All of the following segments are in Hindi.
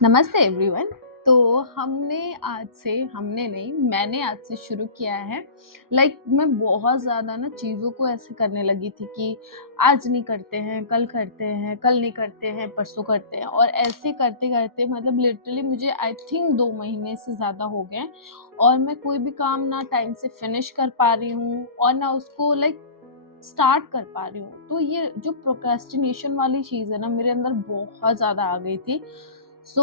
नमस्ते एवरीवन। तो मैंने आज से शुरू किया है। मैं बहुत ज़्यादा ना चीज़ों को ऐसे करने लगी थी कि आज नहीं करते हैं, कल करते हैं, कल नहीं करते हैं, परसों करते हैं, और ऐसे करते-करते मतलब लिटरली मुझे आई थिंक 2 महीने से ज़्यादा हो गए हैं और मैं कोई भी काम ना टाइम से फिनिश कर पा रही हूँ और ना उसको स्टार्ट कर पा रही हूँ। तो ये जो प्रोक्रेस्टिनेशन वाली चीज़ है ना, मेरे अंदर बहुत ज़्यादा आ गई थी।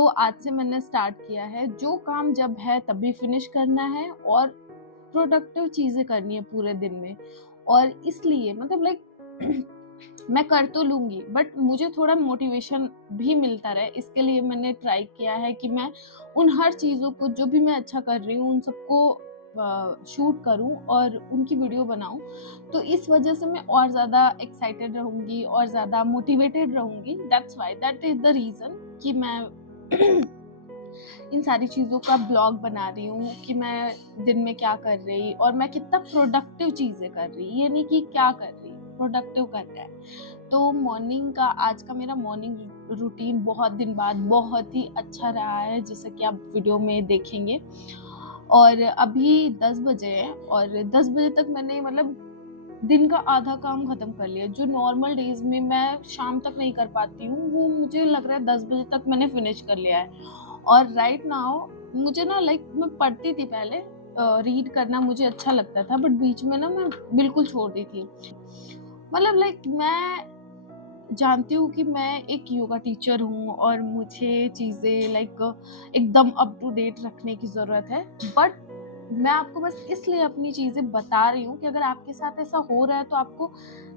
आज से मैंने स्टार्ट किया है, जो काम जब है तभी फिनिश करना है और प्रोडक्टिव चीज़ें करनी है पूरे दिन में। और इसलिए मैं कर तो लूँगी, बट मुझे थोड़ा मोटिवेशन भी मिलता रहे, इसके लिए मैंने ट्राई किया है कि मैं उन हर चीज़ों को, जो भी मैं अच्छा कर रही हूँ, उन सबको शूट करूँ और उनकी वीडियो बनाऊँ। तो इस वजह से मैं और ज़्यादा एक्साइटेड रहूँगी और ज़्यादा मोटिवेटेड रहूँगी। दैट इज़ द रीज़न कि मैं इन सारी चीज़ों का ब्लॉग बना रही हूँ कि मैं दिन में क्या कर रही और मैं कितना प्रोडक्टिव चीज़ें कर रही, ये नहीं कि क्या कर रही, प्रोडक्टिव कर रहा है। तो आज का मेरा मॉर्निंग रूटीन बहुत दिन बाद बहुत ही अच्छा रहा है, जैसे कि आप वीडियो में देखेंगे। और अभी 10 बजे हैं और 10 बजे तक मैंने दिन का आधा काम खत्म कर लिया। जो नॉर्मल डेज़ में मैं शाम तक नहीं कर पाती हूँ, वो मुझे लग रहा है 10 बजे तक मैंने फिनिश कर लिया है। और राइट नाउ मुझे ना मैं पढ़ती थी पहले, रीड करना मुझे अच्छा लगता था, बट बीच में ना मैं बिल्कुल छोड़ दी थी। मैं जानती हूँ कि मैं एक योगा टीचर हूँ और मुझे चीज़ें एकदम अप टू डेट रखने की ज़रूरत है, बट मैं आपको बस इसलिए अपनी चीज़ें बता रही हूँ कि अगर आपके साथ ऐसा हो रहा है तो आपको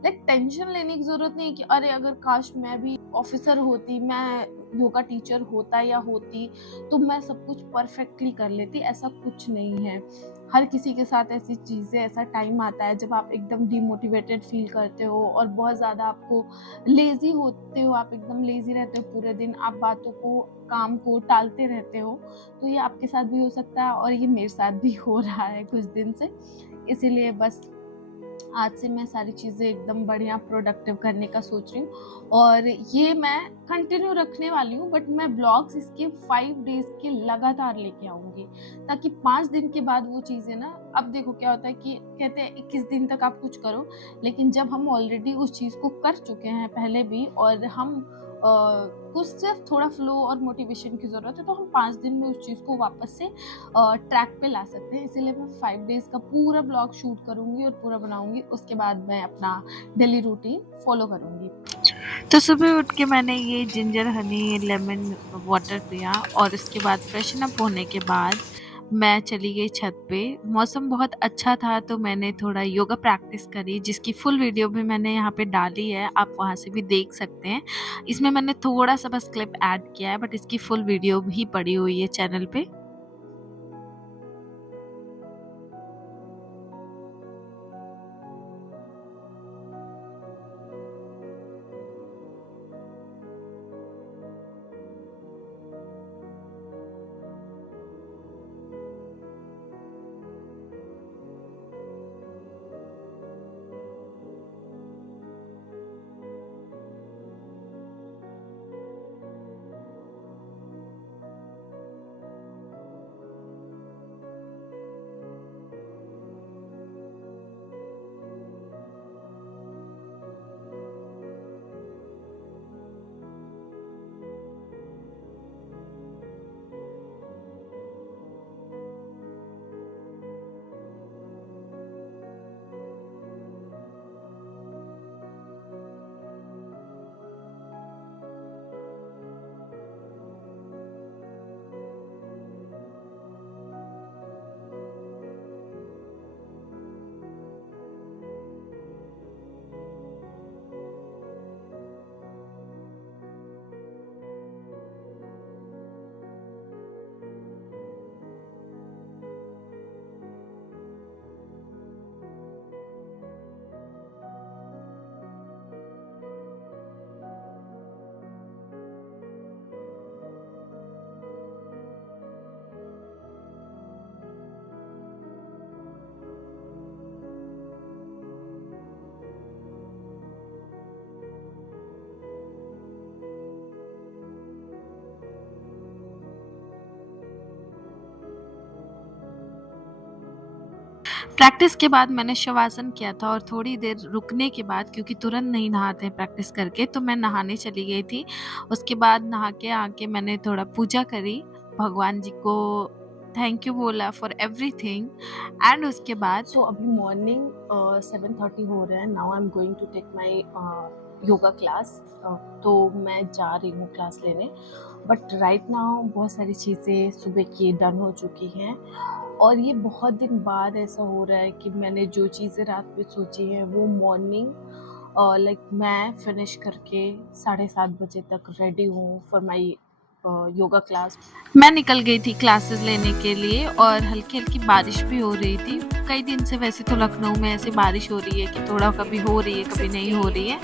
टेंशन लेने की ज़रूरत नहीं है कि अरे अगर काश मैं भी ऑफिसर होती, मैं योगा टीचर होता या होती, तो मैं सब कुछ परफेक्टली कर लेती। ऐसा कुछ नहीं है। हर किसी के साथ ऐसी चीज़ें, ऐसा टाइम आता है जब आप एकदम डिमोटिवेटेड फील करते हो और बहुत ज़्यादा आपको लेज़ी होते हो, आप एकदम लेज़ी रहते हो पूरे दिन, आप बातों को, काम को टालते रहते हो। तो ये आपके साथ भी हो सकता है और ये मेरे साथ भी हो रहा है कुछ दिन से। इसीलिए बस आज से मैं सारी चीज़ें एकदम बढ़िया प्रोडक्टिव करने का सोच रही हूँ और ये मैं कंटिन्यू रखने वाली हूँ, बट मैं ब्लॉग्स इसके 5 डेज़ के लगातार लेके आऊँगी, ताकि 5 दिन के बाद वो चीज़ें ना, अब देखो क्या होता है कि कहते हैं 21 दिन तक आप कुछ करो, लेकिन जब हम ऑलरेडी उस चीज़ को कर चुके हैं पहले भी और हम कुछ सिर्फ थोड़ा फ्लो और मोटिवेशन की ज़रूरत है, तो हम 5 दिन में उस चीज़ को वापस से ट्रैक पे ला सकते हैं। इसीलिए मैं 5 डेज़ का पूरा ब्लॉग शूट करूँगी और पूरा बनाऊँगी, उसके बाद मैं अपना डेली रूटीन फॉलो करूँगी। तो सुबह उठ के मैंने ये जिंजर हनी लेमन वाटर पिया और उसके बाद फ्रेशन अप होने के बाद मैं चली गई छत पे। मौसम बहुत अच्छा था तो मैंने थोड़ा योगा प्रैक्टिस करी, जिसकी फुल वीडियो भी मैंने यहाँ पे डाली है, आप वहाँ से भी देख सकते हैं। इसमें मैंने थोड़ा सा बस क्लिप ऐड किया है, बट इसकी फुल वीडियो भी पड़ी हुई है चैनल पे। प्रैक्टिस के बाद मैंने शवासन किया था और थोड़ी देर रुकने के बाद, क्योंकि तुरंत नहीं नहाते हैं प्रैक्टिस करके, तो मैं नहाने चली गई थी। उसके बाद नहा के आके मैंने थोड़ा पूजा करी, भगवान जी को थैंक यू बोला फॉर एवरीथिंग। एंड उसके बाद सो अभी मॉर्निंग 7:30 हो रहा है। Now I am going to take my yoga class. तो मैं जा रही हूँ क्लास लेने, बट राइट नाउ बहुत सारी चीज़ें सुबह की डन हो चुकी हैं और ये बहुत दिन बाद ऐसा हो रहा है कि मैंने जो चीज़ें रात में सोची हैं वो मॉर्निंग लाइक मैं फिनिश करके 7:30 बजे तक रेडी हूँ फॉर माई योगा क्लास। मैं निकल गई थी क्लासेस लेने के लिए और हल्की हल्की बारिश भी हो रही थी। कई दिन से वैसे तो लखनऊ में ऐसी बारिश हो रही है कि थोड़ा कभी हो रही है कभी नहीं हो रही है।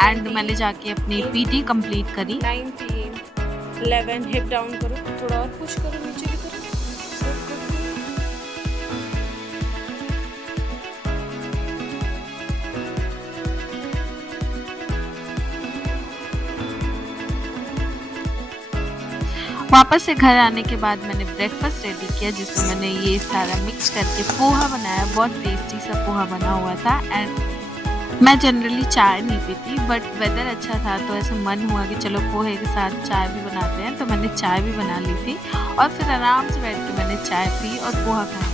एंड मैंने जाके अपनी पीटी कंप्लीट करी। 19 11 हिप डाउन करो, थोड़ा और पुश करो नीचे की तरफ। वापस से घर आने के बाद मैंने ब्रेकफास्ट रेडी किया, जिसमें मैंने ये सारा मिक्स करके पोहा बनाया। बहुत टेस्टी सा पोहा बना हुआ था। एंड मैं जनरली चाय नहीं पीती, बट वेदर अच्छा था तो ऐसा मन हुआ कि चलो पोहे के साथ चाय भी बनाते हैं, तो मैंने चाय भी बना ली थी और फिर आराम से बैठ के मैंने चाय पी और पोहा खाया।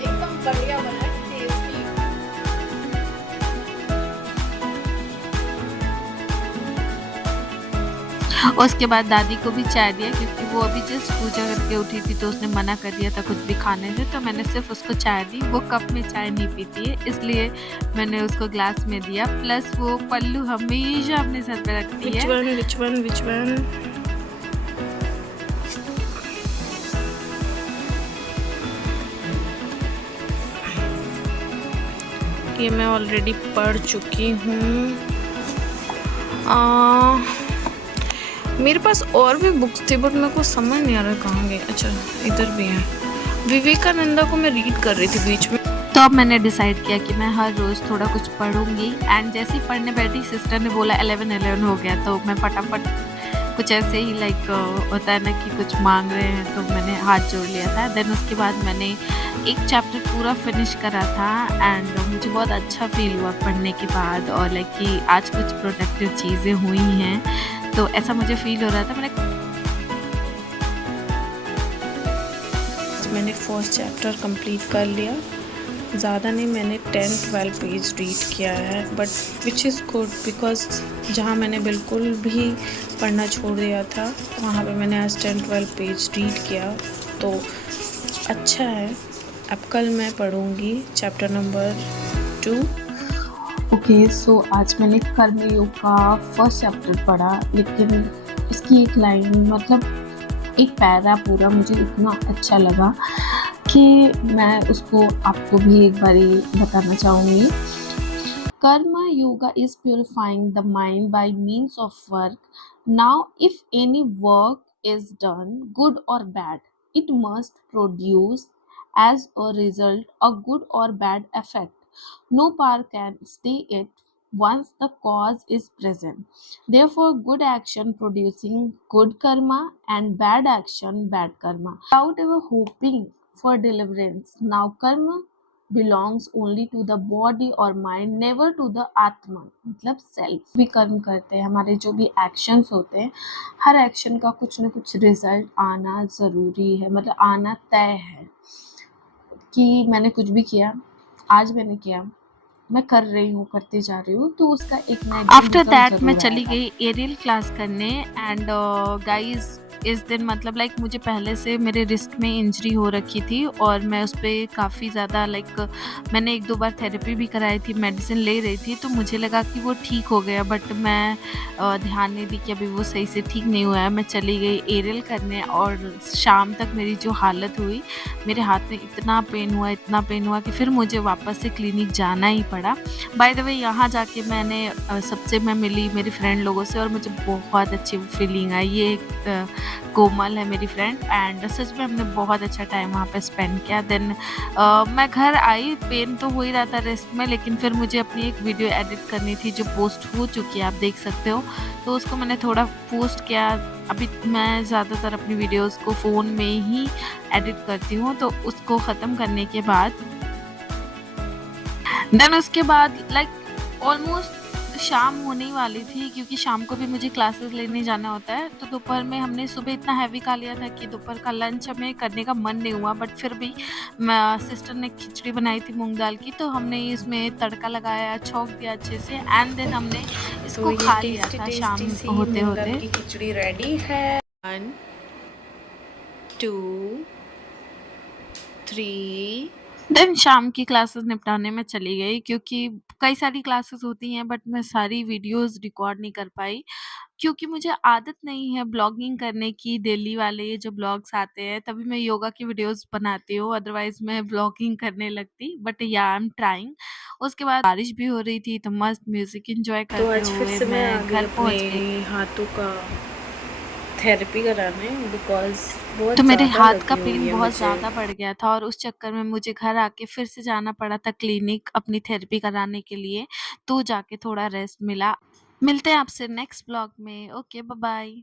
एकदम बढ़िया बना है, टेस्टी। उसके बाद दादी को भी चाय दिया, क्योंकि वो अभी जस्ट पूजा करके उठी थी तो उसने मना कर दिया था कुछ भी खाने से, तो मैंने सिर्फ उसको चाय दी। वो कप में चाय नहीं पीती है, इसलिए मैंने उसको ग्लास में दिया। प्लस वो पल्लू हमेशा अपने सर पे रखती है। Which one? ये मैं ऑलरेडी पढ़ चुकी हूँ। मेरे पास और भी बुक्स थी बट मेरे को समझ नहीं आ रहा कहाँ गए। अच्छा, इधर भी है। विवेकानंदा को मैं रीड कर रही थी बीच में। तो अब मैंने डिसाइड किया कि मैं हर रोज़ थोड़ा कुछ पढ़ूंगी। एंड जैसे ही पढ़ने बैठी सिस्टर ने बोला 11 हो गया, तो मैं फटाफट कुछ ऐसे ही लाइक होता है ना कि कुछ मांग रहे हैं, तो मैंने हाथ जोड़ लिया था। देन उसके बाद मैंने एक चैप्टर पूरा फिनिश करा था एंड मुझे बहुत अच्छा फील हुआ पढ़ने के बाद, और लाइक कि आज कुछ प्रोडक्टिव चीज़ें हुई हैं, तो ऐसा मुझे फील हो रहा था। मैंने फर्स्ट चैप्टर कंप्लीट कर लिया। ज़्यादा नहीं, मैंने 10-12 पेज रीड किया है, but which is good because जहाँ मैंने बिल्कुल भी पढ़ना छोड़ दिया था वहाँ पे मैंने आज 10-12 पेज रीड किया, तो अच्छा है। अब कल मैं पढ़ूँगी चैप्टर नंबर 2। ओके, सो आज मैंने कर्मयोग का फर्स्ट चैप्टर पढ़ा, लेकिन उसकी एक लाइन मतलब एक पैरा पूरा मुझे इतना अच्छा लगा कि मैं उसको आपको भी एक बारी बताना चाहूँगी। Karma yoga is purifying the mind by means of work. Now, if any work is done, good or bad, it must produce as a result a good or bad effect. No power can stay it once the cause is present. Therefore, good action producing good karma and bad action bad karma. Without ever hoping for deliverance. Now, karma belongs only to the body or mind, never to the आत्मा, मतलब सेल्फ। भी कर्म करते हैं, हमारे जो भी एक्शंस होते हैं, हर एक्शन का कुछ ना कुछ रिजल्ट आना ज़रूरी है, मतलब आना तय है। कि मैंने कुछ भी किया, आज मैंने किया, मैं कर रही हूँ, करती जा रही हूँ, तो उसका एक ना एक आफ्टर रिजल्ट दैट मैं ज़रूर चली आएगा। गई एरियल क्लास करने। एंड गाइस इस दिन मतलब लाइक मुझे पहले से मेरे रिस्ट में इंजरी हो रखी थी और मैं उस पर काफ़ी ज़्यादा लाइक मैंने 1-2 बार थेरेपी भी कराई थी, मेडिसिन ले रही थी, तो मुझे लगा कि वो ठीक हो गया, बट मैं ध्यान नहीं दी कि अभी वो सही से ठीक नहीं हुआ है। मैं चली गई एरियल करने और शाम तक मेरी जो हालत हुई, मेरे हाथ में इतना पेन हुआ कि फिर मुझे वापस से क्लिनिक जाना ही पड़ा। बाय द वे यहाँ जाके मैंने सबसे मैं मिली मेरे फ्रेंड लोगों से और मुझे बहुत अच्छी फीलिंग आई। ये एक कोमल है मेरी फ्रेंड, एंड सच में हमने बहुत अच्छा टाइम वहाँ पे स्पेंड किया। देन मैं घर आई, पेन तो हो ही रहा था रेस्ट में, लेकिन फिर मुझे अपनी एक वीडियो एडिट करनी थी जो पोस्ट हो चुकी है, आप देख सकते हो। तो उसको मैंने थोड़ा पोस्ट किया। अभी मैं ज़्यादातर अपनी वीडियोज़ को फ़ोन में ही एडिट करती हूँ, तो उसको ख़त्म करने के बाद देन उसके बाद लाइक ऑलमोस्ट शाम होने वाली थी, क्योंकि शाम को भी मुझे क्लासेस लेने जाना होता है। तो दोपहर में हमने सुबह इतना हैवी खा लिया था कि दोपहर का लंच हमें करने का मन नहीं हुआ, बट फिर भी सिस्टर ने खिचड़ी बनाई थी मूंग दाल की, तो हमने इसमें तड़का लगाया, छौंक दिया अच्छे से, एंड देन हमने तो इसको ये खा लिया टेस्टी था शाम टेस्टी सी होते मूंग दाल होते। की खिचड़ी रेडी है। 1 2 3 देन शाम की क्लासेस निपटाने में चली गई, क्योंकि कई सारी क्लासेस होती हैं, बट मैं सारी वीडियोस रिकॉर्ड नहीं कर पाई, क्योंकि मुझे आदत नहीं है ब्लॉगिंग करने की। डेली वाले ये जो ब्लॉग्स आते हैं तभी मैं योगा की वीडियोस बनाती हूँ, अदरवाइज मैं ब्लॉगिंग करने लगती, बट या आई एम ट्राइंग। उसके बाद बारिश भी हो रही थी, तो मस्त म्यूजिक एंजॉय तो करते आज फिर हुए से मैं आ मैं गई घर अपने पहुंच गई। हाथों का थेरेपी कराने, बिकॉज तो बहुत मेरे ज़्यादा हाथ का लगी हुई पेन है बहुत मुझे। ज़्यादा बढ़ गया था, और उस चक्कर में मुझे घर आके फिर से जाना पड़ा था क्लिनिक अपनी थेरेपी कराने के लिए, तो जाके थोड़ा रेस्ट मिला। मिलते हैं आपसे नेक्स्ट ब्लॉग में। Okay, bye bye.